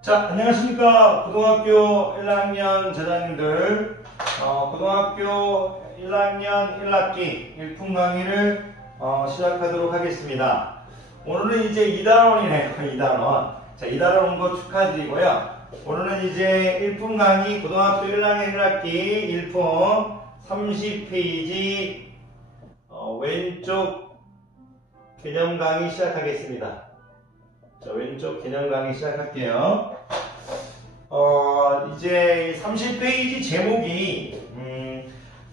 자, 안녕하십니까. 고등학교 1학년 제자님들. 고등학교 1학년 1학기 1품 강의를 시작하도록 하겠습니다. 오늘은 이제 2단원이네요. 2단원. 자, 2단원 온 거 축하드리고요. 오늘은 이제 1품 강의 고등학교 1학년 1학기 1품 30페이지 왼쪽 개념 강의 시작하겠습니다. 자, 왼쪽 개념 강의 시작할게요. 이제 30페이지 제목이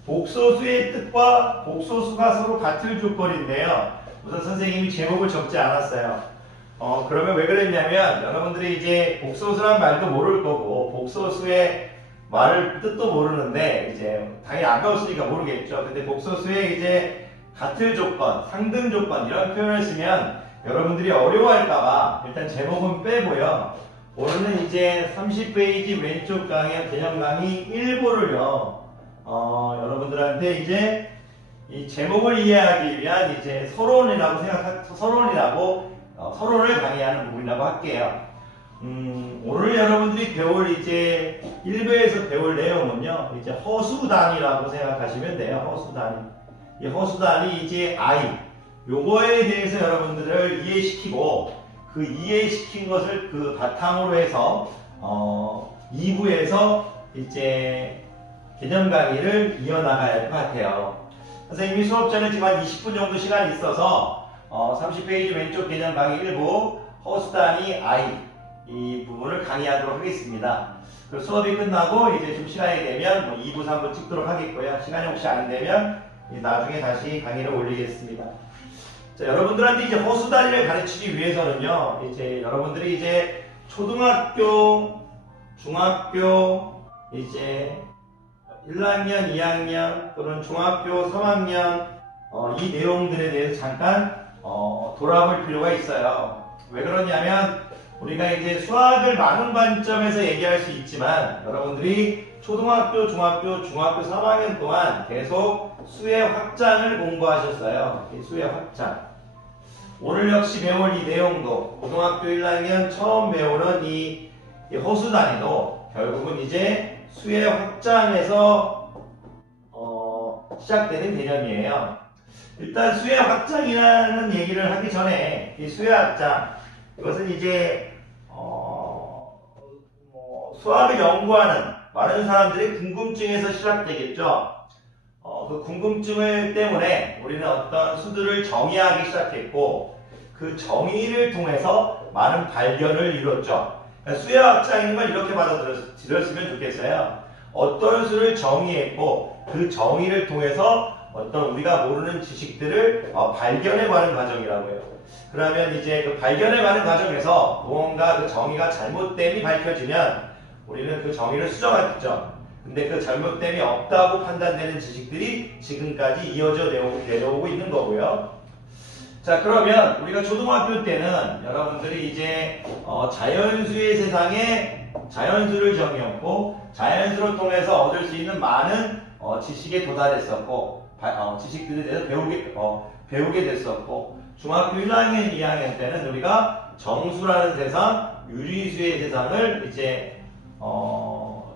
복소수의 뜻과 복소수가 서로 같을 조건인데요. 우선 선생님이 제목을 적지 않았어요. 그러면 왜 그랬냐면 여러분들이 이제 복소수란 말도 모를 거고 복소수의 말을 뜻도 모르는데 이제 당연히 안 배웠으니까 모르겠죠. 근데 복소수의 이제 같을 조건, 상등 조건 이런 표현을 쓰면 여러분들이 어려워할까봐 일단 제목은 빼고요. 오늘은 이제 30페이지 왼쪽 강의 개념 강의 1부를요. 여러분들한테 이제 이 제목을 이해하기 위한 이제 서론이라고 서론을 강의하는 부분이라고 할게요. 오늘 여러분들이 배울 이제 1부에서 배울 내용은요. 이제 허수단위라고 생각하시면 돼요. 허수단위. 이 허수단위 이제 요거에 대해서 여러분들을 이해시키고 그 이해시킨 것을 그 바탕으로 해서 2부에서 이제 개념 강의를 이어나가야 할 것 같아요. 선생님이 수업 전에 지금 한 20분 정도 시간이 있어서 30페이지 왼쪽 개념 강의 1부 허수단위 이 부분을 강의하도록 하겠습니다. 그리고 수업이 끝나고 이제 좀 시간이 되면 2부, 3부 찍도록 하겠고요. 시간이 혹시 안 되면 나중에 다시 강의를 올리겠습니다. 자, 여러분들한테 이제 허수단위를 가르치기 위해서는요, 이제 여러분들이 이제 초등학교, 중학교, 이제 1학년, 2학년, 또는 중학교 3학년, 이 내용들에 대해서 잠깐, 돌아볼 필요가 있어요. 왜 그러냐면, 우리가 이제 수학을 많은 관점에서 얘기할 수 있지만, 여러분들이 초등학교, 중학교 3학년 동안 계속 수의 확장을 공부하셨어요. 이 수의 확장. 오늘 역시 배울 이 내용도 고등학교 1학년 처음 배우는 이 허수단위도 결국은 이제 수의 확장에서 시작되는 개념이에요. 일단 수의 확장이라는 얘기를 하기 전에 이 수의 확장 이것은 이제 수학을 연구하는 많은 사람들의 궁금증에서 시작되겠죠. 그 궁금증을 때문에 우리는 어떤 수들을 정의하기 시작했고 그 정의를 통해서 많은 발견을 이뤘죠. 그러니까 수의 확장인 걸 이렇게 받아들였으면 좋겠어요. 어떤 수를 정의했고 그 정의를 통해서 어떤 우리가 모르는 지식들을 발견해가는 과정이라고요. 그러면 이제 그 발견해가는 과정에서 무언가 그 정의가 잘못됨이 밝혀지면 우리는 그 정의를 수정하겠죠. 근데 그 잘못됨이 없다고 판단되는 지식들이 지금까지 이어져 내려오고 있는 거고요. 자, 그러면 우리가 초등학교 때는 여러분들이 이제 자연수의 세상에 자연수를 정의했고 자연수를 통해서 얻을 수 있는 많은 지식에 도달했었고 지식들에 대해서 배우게 됐었고 중학교 1학년, 2학년 때는 우리가 정수라는 세상, 유리수의 세상을 이제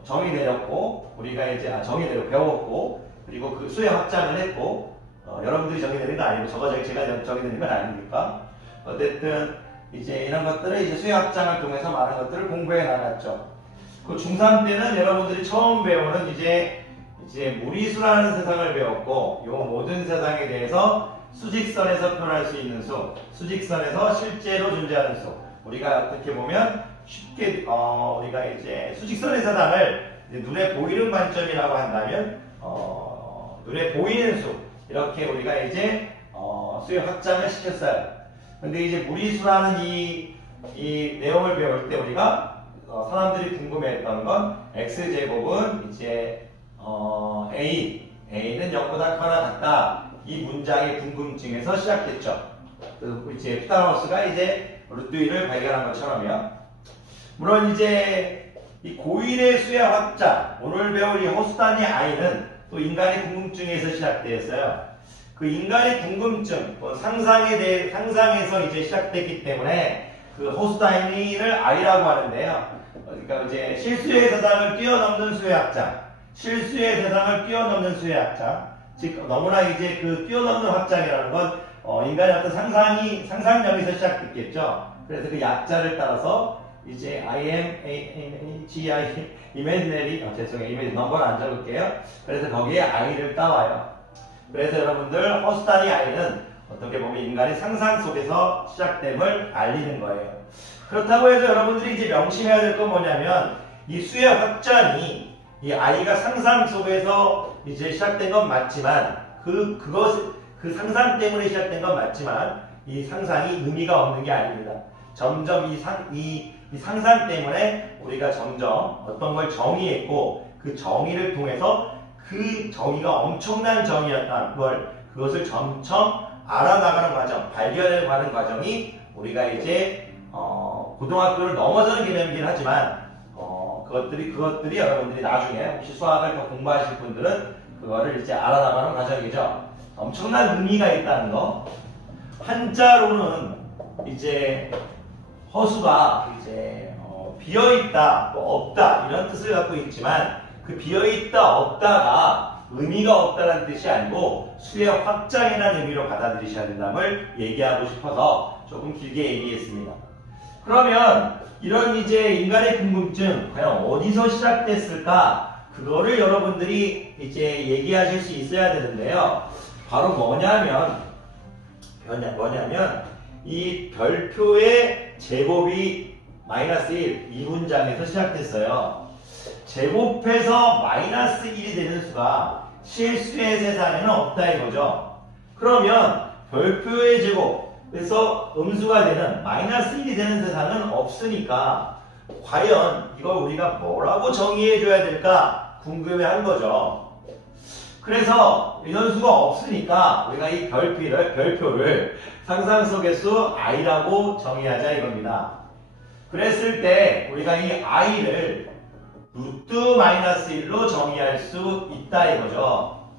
정의 내렸고 우리가 이제 정의 배웠고 그리고 그 수의 확장을 했고 여러분들이 정의 내린 건 아니고 제가 정의 내린 건 아닙니까? 어쨌든 이제 이런 것들을 이제 수의 확장을 통해서 많은 것들을 공부해 나갔죠. 그 중3 때는 여러분들이 처음 배우는 이제 무리수라는 세상을 배웠고 이 모든 세상에 대해서 수직선에서 표현할 수 있는 수, 수직선에서 실제로 존재하는 수. 우리가 어떻게 보면 쉽게 우리가 이제 수직선의 세상을 눈에 보이는 관점이라고 한다면 눈에 보이는 수 이렇게 우리가 이제 수의 확장을 시켰어요. 근데 이제 무리수라는 이 내용을 배울 때 우리가 사람들이 궁금해했던 건 x제곱은 이제 a는 0보다 크거나 같다. 이 문장의 궁금증에서 시작됐죠. 그래서 이제 피타고라스가 이제 루트 1을 발견한 것처럼요. 물론 이제 이 고일의 수의 확장, 오늘 배울 이 허수단위 i는 또 인간의 궁금증에서 시작되었어요. 그 그 인간의 궁금증, 상상에서 이제 시작됐기 때문에 그 호수다니를 I라고 하는데요. 그러니까 이제 실수의 세상을 뛰어넘는 수혜학자, 실수의 세상을 뛰어넘는 수혜학자, 즉 너무나 이제 그 뛰어넘는 확장이라는 건 인간의 어떤 상상력에서 시작됐겠죠. 그래서 그 약자를 따라서 이제 imaginary, 죄송해요. 넘버를 안 적을게요. 그래서 거기에 I를 따와요. 그래서 여러분들 호수다니 I는 어떻게 보면 인간의 상상 속에서 시작됨을 알리는 거예요. 그렇다고 해서 여러분들이 이제 명심해야 될 건 뭐냐면 이 수의 확장이 이 I가 상상 속에서 이제 시작된 건 맞지만 그 상상 때문에 시작된 건 맞지만 이 상상이 의미가 없는 게 아닙니다. 점점 이 상상 때문에 우리가 점점 어떤 걸 정의했고 그 정의를 통해서 그 정의가 엄청난 정의였다는 걸 그것을 점점 알아나가는 과정, 발견해가는 과정이 우리가 이제 고등학교를 넘어서는 개념이긴 하지만 그것들이 여러분들이 나중에 혹시 수학을 더 공부하실 분들은 그거를 이제 알아나가는 과정이죠. 엄청난 의미가 있다는 거. 한자로는 이제 허수가 이제 비어있다, 또 없다 이런 뜻을 갖고 있지만 그 비어있다, 없다가 의미가 없다는 뜻이 아니고 수의 확장이라는 의미로 받아들이셔야 된다는 얘기하고 싶어서 조금 길게 얘기했습니다. 그러면 이런 이제 인간의 궁금증 과연 어디서 시작됐을까? 그거를 여러분들이 이제 얘기하실 수 있어야 되는데요. 바로 뭐냐면 이 별표의 제곱이 -1, 이 문장에서 시작됐어요. 제곱해서 -1이 되는 수가 실수의 세상에는 없다 이거죠. 그러면 별표의 제곱에서 음수가 되는 -1이 되는 세상은 없으니까 과연 이걸 우리가 뭐라고 정의해 줘야 될까 궁금해한 거죠. 그래서 이런 수가 없으니까 우리가 이 별표를 상상 속의 수 I라고 정의하자 이겁니다. 그랬을 때 우리가 이 I를 √-1로 정의할 수 있다 이거죠.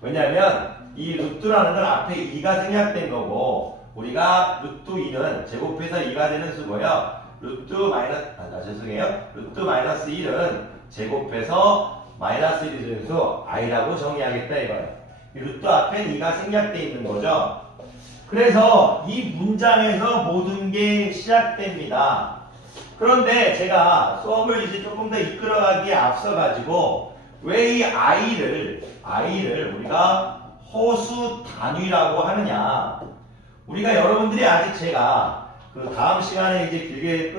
왜냐하면 이 루트라는 건 앞에 2가 생략된 거고 우리가 √2는 제곱해서 2가 되는 수고요. √-1은 제곱해서 -1이 되는 수 I라고 정의하겠다 이거예요. 이 루트 앞엔 2가 생략되어 있는 거죠. 그래서 이 문장에서 모든 게 시작됩니다. 그런데 제가 수업을 이제 조금 더 이끌어가기에 앞서가지고 왜 이 I를 우리가 호수 단위라고 하느냐. 우리가 여러분들이 아직 제가 그 다음 시간에 이제 길게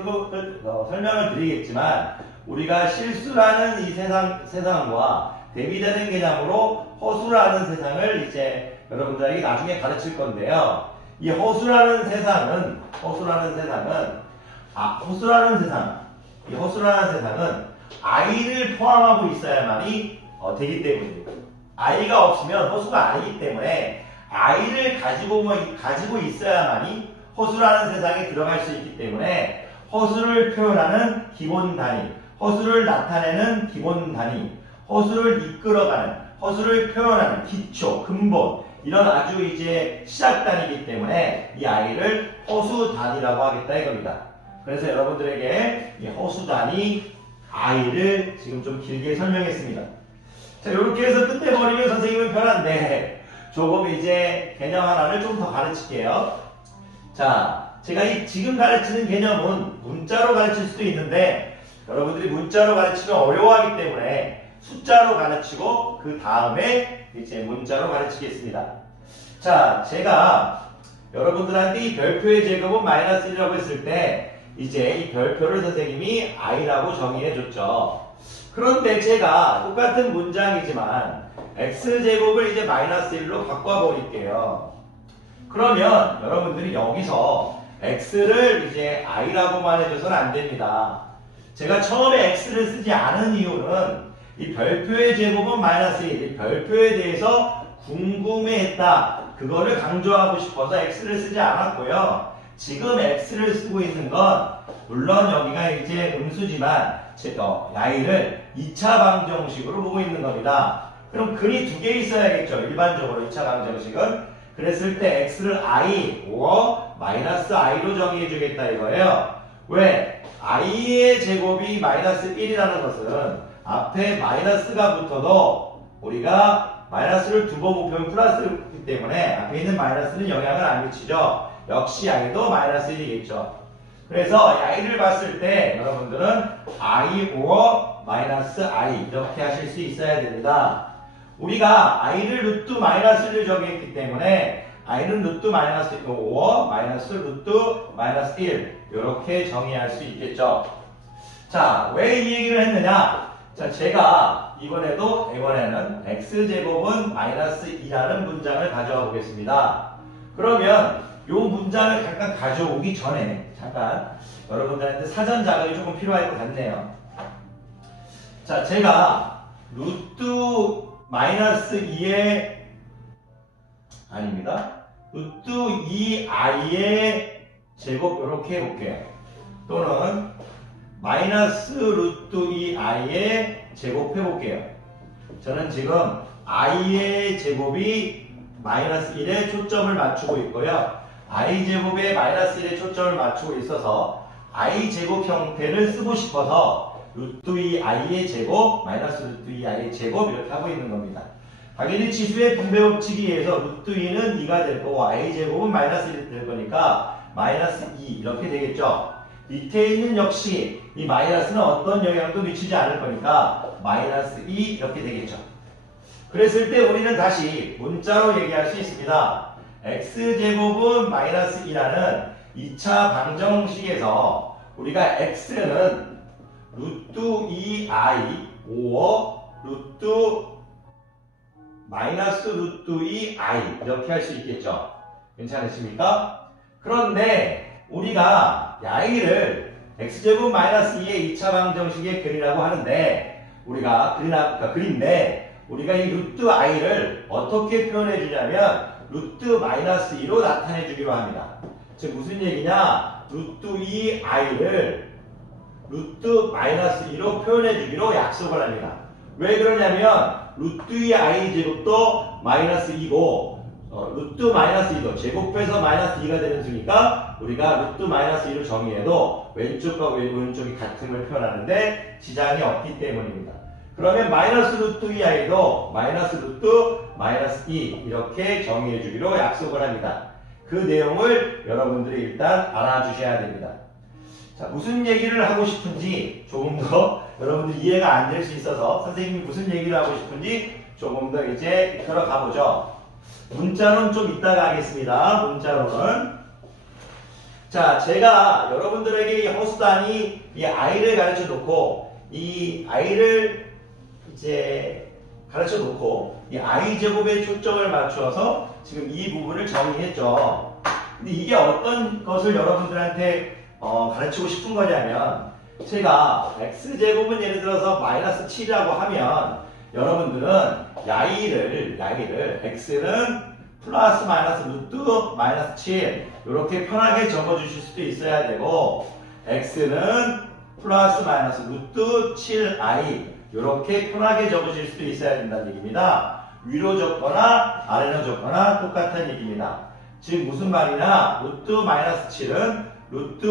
설명을 드리겠지만 우리가 실수라는 이 세상과 대비되는 개념으로 허수라는 세상을 이제 여러분들에게 나중에 가르칠 건데요. 이 허수라는 세상은 I를 포함하고 있어야만이 되기 때문입니다. I가 없으면 허수가 아니기 때문에 I를 가지고 있어야만이 허수라는 세상에 들어갈 수 있기 때문에 허수를 표현하는 기본 단위, 허수를 나타내는 기본 단위, 허수를 이끌어가는, 허수를 표현하는 기초, 근본 이런 아주 이제 시작 단위이기 때문에 이 I를 허수 단위라고 하겠다 이겁니다. 그래서 여러분들에게 이 허수 단위 I를 지금 좀 길게 설명했습니다. 자, 이렇게 해서 끝내버리면 선생님은 편한데 조금 이제 개념 하나를 좀 더 가르칠게요. 자, 제가 지금 가르치는 개념은 문자로 가르칠 수도 있는데 여러분들이 문자로 가르치면 어려워하기 때문에 숫자로 가르치고 그 다음에 이제 문자로 가르치겠습니다. 자, 제가 여러분들한테 이 별표의 제곱은 -1이라고 했을 때 이제 이 별표를 선생님이 I라고 정의해 줬죠. 그런데 제가 똑같은 문장이지만 X제곱을 이제 -1로 바꿔버릴게요. 그러면 여러분들이 여기서 X를 이제 I라고만 해줘서는 안 됩니다. 제가 처음에 X를 쓰지 않은 이유는 이 별표의 제곱은 -1, 이 별표에 대해서 궁금해했다. 그거를 강조하고 싶어서 X를 쓰지 않았고요. 지금 X를 쓰고 있는 건 물론 여기가 이제 음수지만 I를 2차 방정식으로 보고 있는 겁니다. 그럼 근이 두 개 있어야겠죠. 일반적으로 2차 방정식은. 그랬을 때 x를 i or 마이너스 i로 정의해 주겠다 이거예요. 왜? i의 제곱이 마이너스 1이라는 것은 앞에 마이너스가 붙어도 우리가 마이너스를 두 번 곱하면 플러스이기 때문에 앞에 있는 마이너스는 영향을 안 미치죠. 역시 i도 마이너스 1이겠죠. 그래서 i를 봤을 때 여러분들은 i or 마이너스 i 이렇게 하실 수 있어야 됩니다. 우리가 i를 루트 마이너스 1을 정의했기 때문에 i는 루트 마이너스 5 마이너스 루트 마이너스 1 이렇게 정의할 수 있겠죠. 자, 왜 이 얘기를 했느냐? 자, 제가 이번에는 x제곱은 마이너스 2라는 문장을 가져와 보겠습니다. 그러면 이 문장을 잠깐 가져오기 전에 잠깐 여러분들한테 사전 자극이 조금 필요할 것 같네요. 자, 제가 루트 마이너스 2의 아닙니다. 루트 2i의 제곱 이렇게 해볼게요. 또는 마이너스 루트 2i의 제곱 해볼게요. 저는 지금 i의 제곱이 마이너스 1에 초점을 맞추고 있고요. i 제곱에 마이너스 1에 초점을 맞추고 있어서 i 제곱 형태를 쓰고 싶어서 루트 2i의 제곱 마이너스 루트 2i의 제곱 이렇게 하고 있는 겁니다. 당연히 지수의 분배 법칙에 의해서 루트 2는 2가 될 거고 i 제곱은 마이너스 1이 될 거니까 마이너스 2 이렇게 되겠죠. 밑에 있는 역시 이 마이너스는 어떤 영향도 미치지 않을 거니까 마이너스 2 이렇게 되겠죠. 그랬을 때 우리는 다시 문자로 얘기할 수 있습니다. x제곱은 마이너스 2라는 2차 방정식에서 우리가 x는 루트 2i 5 루트 마이너스 루트 2i 이렇게 할 수 있겠죠. 괜찮으십니까? 그런데 우리가 i를 x제곱 마이너스 2의 2차 방정식의 글이라고 하는데 글인데 우리가 이 루트 i를 어떻게 표현해 주냐면 루트 마이너스 2로 나타내 주기로 합니다. 즉 무슨 얘기냐? 루트 2i를 루트 마이너스 2로 표현해 주기로 약속을 합니다. 왜 그러냐면 루트 2i 제곱도 마이너스 2고 루트 마이너스 2도 제곱해서 마이너스 2가 되는 수니까 우리가 루트 마이너스 2를 정의해도 왼쪽과 오른쪽이 같음을 표현하는데 지장이 없기 때문입니다. 그러면 마이너스 루트 2i도 마이너스 루트 마이너스 2 이렇게 정의해 주기로 약속을 합니다. 그 내용을 여러분들이 일단 알아주셔야 됩니다. 자, 무슨 얘기를 하고 싶은지 조금 더 여러분들 이해가 안 될 수 있어서 선생님이 무슨 얘기를 하고 싶은지 조금 더 이제 들어가 보죠. 문자는 좀 이따가 하겠습니다. 문자로는. 자, 제가 여러분들에게 이 허수단이 이 i를 가르쳐 놓고 이 i를 이제 가르쳐 놓고 이 i 제곱에 초점을 맞추어서 지금 이 부분을 정의했죠. 근데 이게 어떤 것을 여러분들한테 가르치고 싶은 거냐면 제가 x제곱은 예를 들어서 마이너스 7이라고 하면 여러분들은 야이를 x는 플러스 마이너스 루트 마이너스 7 이렇게 편하게 적어주실 수도 있어야 되고 x는 플러스 마이너스 루트 7i 이렇게 편하게 적어줄 수도 있어야 된다는 얘기입니다. 위로 적거나 아래로 적거나 똑같은 얘기입니다. 즉 무슨 말이냐? 루트 마이너스 7은 루트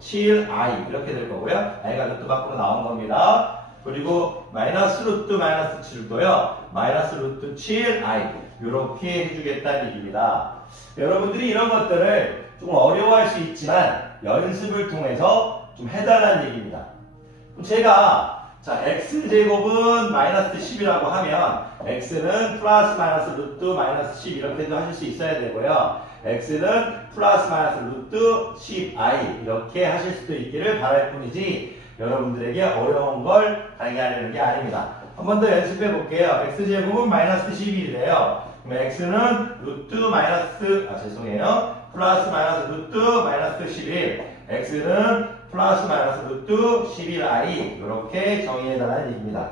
7i 이렇게 될 거고요. i가 루트 밖으로 나온 겁니다. 그리고 마이너스 루트 마이너스 7도요. 마이너스 루트 7i 이렇게 해주겠다는 얘기입니다. 여러분들이 이런 것들을 조금 어려워할 수 있지만 연습을 통해서 좀 해달라는 얘기입니다. 그럼 제가 자 x제곱은 마이너스 10이라고 하면 x는 플러스 마이너스 루트 마이너스 10 이렇게도 하실 수 있어야 되고요. x는 플러스 마이너스 루트 10i 이렇게 하실 수도 있기를 바랄 뿐이지 여러분들에게 어려운 걸 강의하려는 게 아닙니다. 한 번 더 연습해 볼게요. x제곱은 마이너스 11이래요. 그럼 x는 루트 마이너스 플러스 마이너스 루트 마이너스 11 x는 플러스 마이너스 루트 11i 이렇게 정의해달라는 얘기입니다.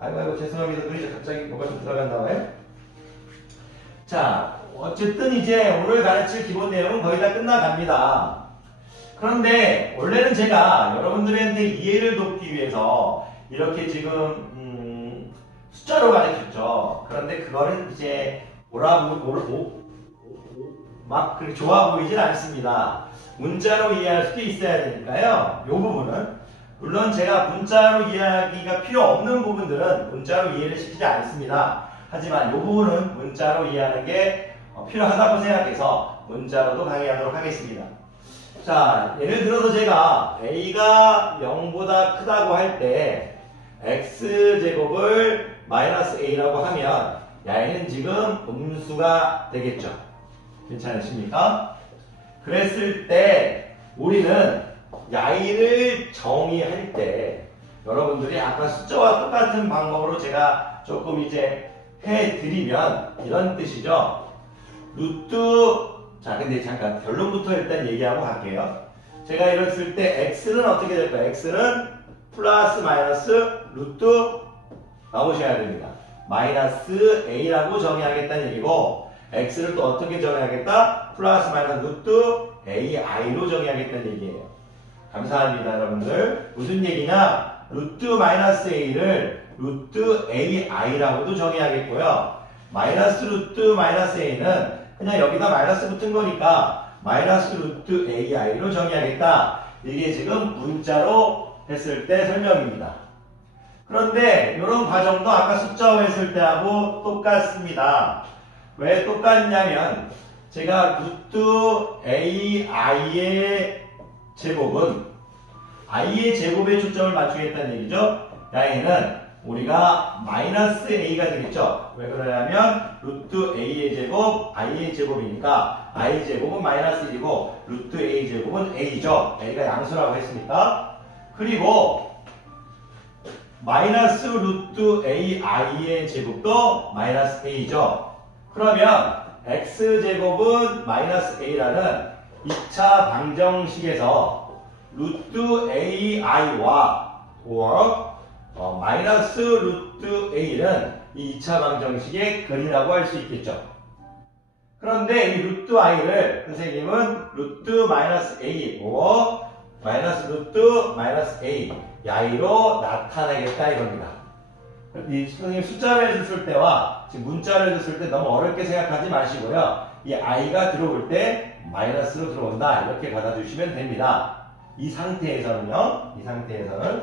아이고 죄송합니다. 눈이 갑자기 뭐가 좀 들어간다고요? 자 어쨌든 이제 오늘 가르칠 기본 내용은 거의 다 끝나갑니다. 그런데 원래는 제가 여러분들한테 이해를 돕기 위해서 이렇게 지금 숫자로 가르쳤죠. 그런데 그거는 이제 막 그렇게 좋아 보이진 않습니다. 문자로 이해할 수도 있어야 되니까요. 이 부분은 물론 제가 문자로 이해하기가 필요 없는 부분들은 문자로 이해를 시키지 않습니다. 하지만 이 부분은 문자로 이해하는 게 필요하다고 생각해서 문자로도 강의하도록 하겠습니다. 자, 예를 들어서 제가 a가 0보다 크다고 할 때 x제곱을 마이너스 a라고 하면 야는 지금 음수가 되겠죠. 괜찮으십니까? 그랬을 때 우리는 야이를 정의할 때 여러분들이 아까 숫자와 똑같은 방법으로 제가 조금 이제 해드리면 이런 뜻이죠. 자, 근데 잠깐 결론부터 일단 얘기하고 갈게요. 제가 이랬을 때 x는 어떻게 될까요? x는 플러스 마이너스 루트 나오셔야 됩니다. 마이너스 a라고 정의하겠다는 얘기고 x를 또 어떻게 정의하겠다? 플러스 마이너스 루트 ai로 정의하겠다는 얘기예요. 감사합니다, 여러분들. 무슨 얘기냐? 루트 마이너스 a를 루트 ai라고도 정의하겠고요. 마이너스 루트 마이너스 a는 그냥 여기다 마이너스 붙은 거니까 마이너스 루트 ai로 정의하겠다. 이게 지금 문자로 했을 때 설명입니다. 그런데 이런 과정도 아까 숫자로 했을 때하고 똑같습니다. 왜 똑같냐면 제가 루트 ai의 제곱은 i의 제곱에 초점을 맞추겠다는 얘기죠. 야에는 우리가 마이너스 a가 되겠죠. 왜 그러냐면 루트 a의 제곱 i의 제곱이니까 i 제곱은 마이너스 1이고 루트 a 제곱은 a죠. a가 양수라고 했으니까. 그리고 마이너스 루트 ai의 제곱도 마이너스 a죠. 그러면 x제곱은 마이너스 a라는 2차 방정식에서 루트 ai와 마이너스 루트 a는 이 2차 방정식의 근이라고 할 수 있겠죠. 그런데 이 루트 i를 선생님은 루트 마이너스 a 마이너스 루트 마이너스 a 야이로 나타내겠다 이겁니다. 이 선생님 숫자를 해줬을 때와 지금 문자를 해줬을 때 너무 어렵게 생각하지 마시고요. 이 i가 들어올 때 마이너스로 들어온다 이렇게 받아주시면 됩니다. 이 상태에서는요. 이 상태에서는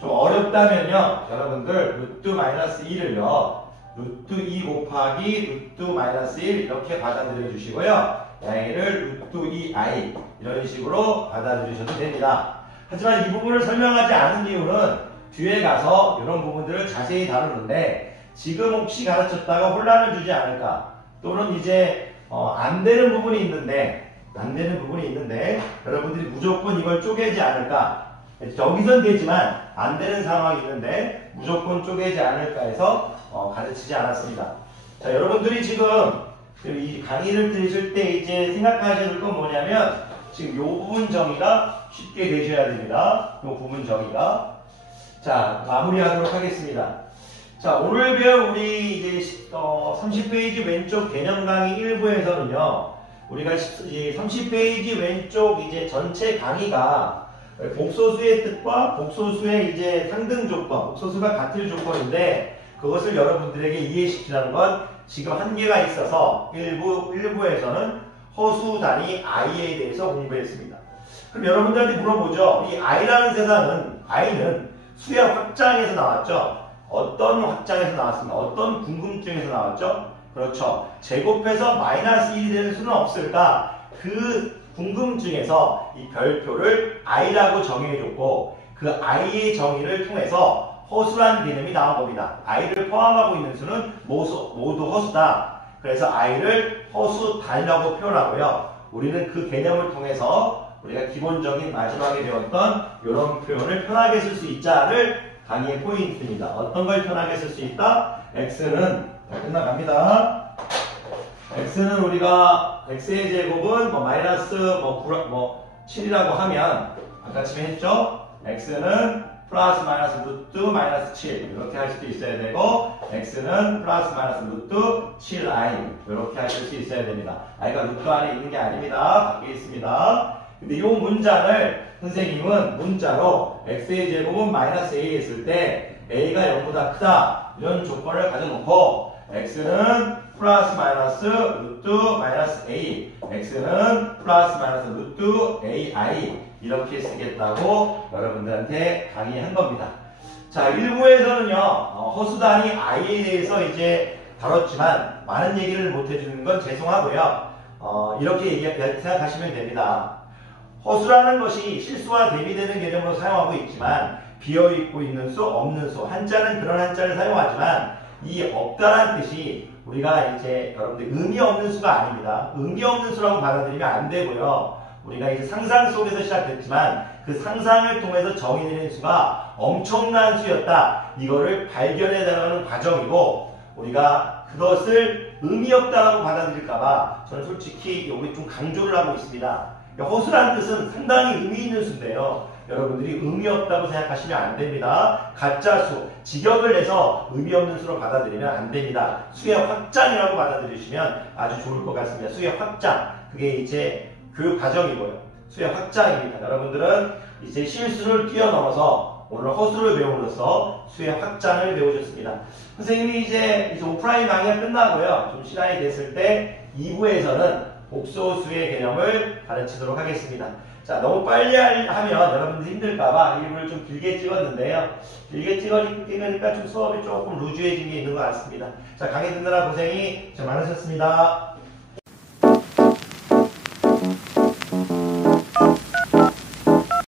좀 어렵다면요. 여러분들 루트 마이너스 2를요. 루트 2 곱하기 루트 마이너스 1 이렇게 받아들여 주시고요. 야이를 루트 2i 이런 식으로 받아들이셔도 됩니다. 하지만 이 부분을 설명하지 않은 이유는 뒤에 가서 이런 부분들을 자세히 다루는데 지금 혹시 가르쳤다가 혼란을 주지 않을까 또는 이제 안 되는 부분이 있는데 여러분들이 무조건 이걸 쪼개지 않을까 여기선 되지만 안 되는 상황이 있는데 무조건 쪼개지 않을까 해서 가르치지 않았습니다. 자, 여러분들이 지금 이 강의를 들으실 때 이제 생각하셔야 될 건 뭐냐면 지금 요 부분 정의가 쉽게 되셔야 됩니다. 요 부분 정의가. 자, 마무리하도록 하겠습니다. 자, 오늘 배울 우리 이제 30페이지 왼쪽 개념 강의 1부에서는요. 우리가 30페이지 왼쪽 이제 전체 강의가 복소수의 뜻과 복소수의 이제 상등 조건, 복소수가 같을 조건인데 그것을 여러분들에게 이해시키라는 건 지금 한계가 있어서 1부에서는 허수 단위 i에 대해서 공부했습니다. 그럼 여러분들한테 물어보죠. 이 i라는 세상은 i는 수의 확장에서 나왔죠. 어떤 확장에서 나왔습니까? 어떤 궁금증에서 나왔죠? 그렇죠. 제곱해서 마이너스 1이 되는 수는 없을까? 그 궁금증에서 이 별표를 i라고 정의해줬고 그 i의 정의를 통해서 허수라는 개념이 나온 겁니다. i를 포함하고 있는 수는 모두 허수다. 그래서 i를 허수 단위라고 표현하고요. 우리는 그 개념을 통해서 우리가 기본적인 마지막에 배웠던 이런 표현을 편하게 쓸 수 있자를 강의의 포인트입니다. 어떤 걸 편하게 쓸 수 있다? x는 끝나갑니다. x는 우리가 x의 제곱은 마이너스 7이라고 하면 아까 처음에 했죠? x는 플러스 마이너스 루트 마이너스 7 이렇게 할 수도 있어야 되고 x는 플러스 마이너스 루트 7i 이렇게 하실 수 있어야 됩니다. i가 루트 안에 있는 게 아닙니다. 밖에 있습니다. 근데 이 문장을 선생님은 문자로 x의 제곱은 마이너스 a 했을 때 a가 0보다 크다 이런 조건을 가져놓고 x는 플러스 마이너스 루트 마이너스 a, x는 플러스 마이너스 루트 ai 이렇게 쓰겠다고 여러분들한테 강의한 겁니다. 자, 1부에서는요 허수단위 i에 대해서 이제 다뤘지만 많은 얘기를 못 해주는 건 죄송하고요. 이렇게 생각하시면 됩니다. 허수라는 것이 실수와 대비되는 개념으로 사용하고 있지만 비어있고 있는 수, 없는 수, 한자는 그런 한자를 사용하지만 이 없다란 뜻이 우리가 이제 여러분들 의미 없는 수가 아닙니다. 의미 없는 수라고 받아들이면 안 되고요. 우리가 이제 상상 속에서 시작했지만 그 상상을 통해서 정의 내린 수가 엄청난 수였다. 이거를 발견해 나가는 과정이고 우리가 그것을 의미 없다라고 받아들일까봐 저는 솔직히 여기 좀 강조를 하고 있습니다. 허수라는 뜻은 상당히 의미 있는 수인데요. 여러분들이 의미 없다고 생각하시면 안 됩니다. 가짜 수, 직역을 해서 의미 없는 수로 받아들이면 안 됩니다. 수의 확장이라고 받아들이시면 아주 좋을 것 같습니다. 수의 확장, 그게 이제 교육 과정이고요. 수의 확장입니다. 여러분들은 이제 실수를 뛰어넘어서 오늘 허수를 배움으로써 수의 확장을 배우셨습니다. 선생님이 이제 오프라인 강의가 끝나고요. 좀 시간이 됐을 때 2부에서는 복소수의 개념을 가르치도록 하겠습니다. 자, 너무 빨리 하면 여러분들 힘들까봐 1부를 좀 길게 찍었는데요. 길게 찍으니까 좀 수업이 조금 루즈해진 게 있는 것 같습니다. 자, 강의 듣느라 고생이 좀 많으셨습니다.